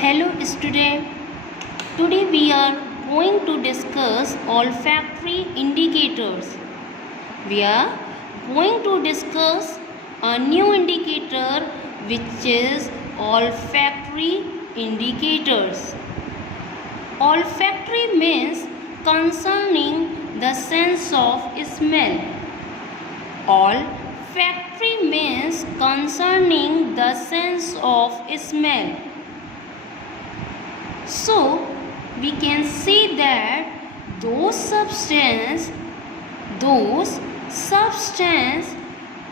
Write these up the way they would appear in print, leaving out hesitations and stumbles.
Hello student, today we are going to discuss olfactory indicators. We are going to discuss a new indicator which is olfactory indicators. Olfactory means concerning the sense of smell. Olfactory means concerning the sense of smell. So, we can say that those substances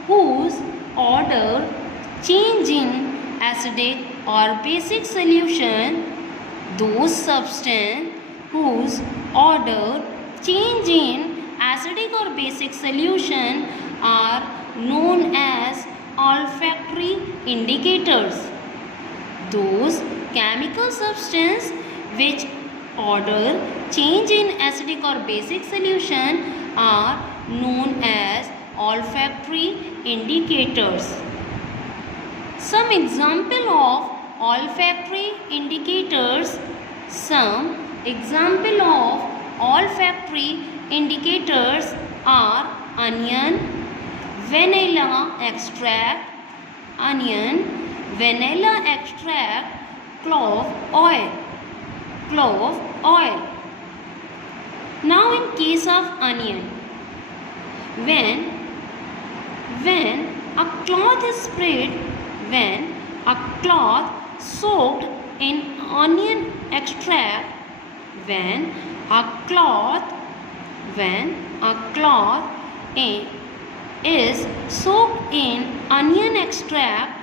whose odor change in acidic or basic solution, those substances whose odor change in acidic or basic solution are known as olfactory indicators. Those chemical substances which odor change in acidic or basic solution are known as olfactory indicators. Some example of olfactory indicators. Some example of olfactory indicators are onion, vanilla extract, clove oil. Now in case of onion, when a cloth is sprayed, when a cloth soaked in onion extract, when a cloth is soaked in onion extract,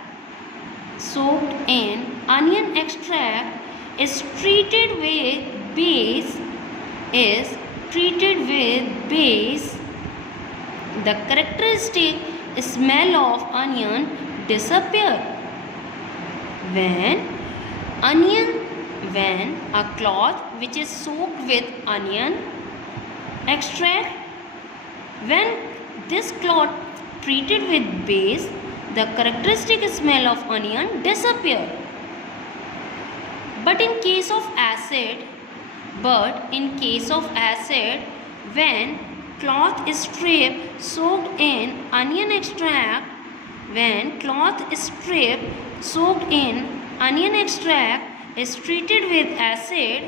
is treated with base, the characteristic smell of onion disappear. When a cloth which is soaked with onion extract, when this cloth treated with base, the characteristic smell of onion disappear. But in case of acid, when cloth is strip soaked in onion extract, is treated with acid,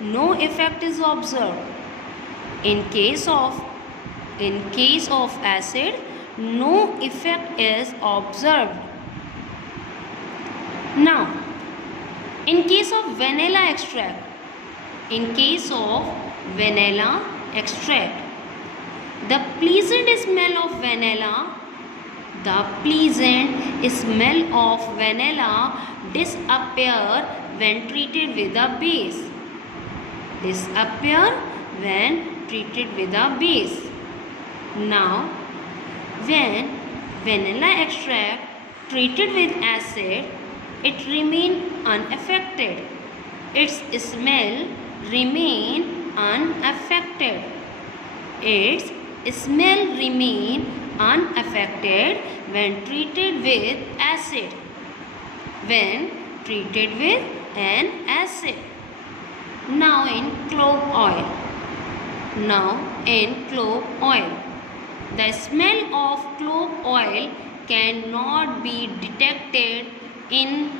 no effect is observed. In case of acid, no effect is observed. Now, in case of vanilla extract, the pleasant smell of vanilla disappear when treated with a base. Now, when vanilla extract treated with acid, it remain unaffected. Its smell remain unaffected. When treated with acid. Now in clove oil. The smell of clove oil cannot be detected in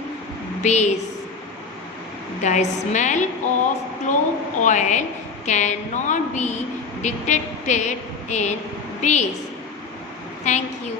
base. The smell of clove oil cannot be detected in base. Thank you.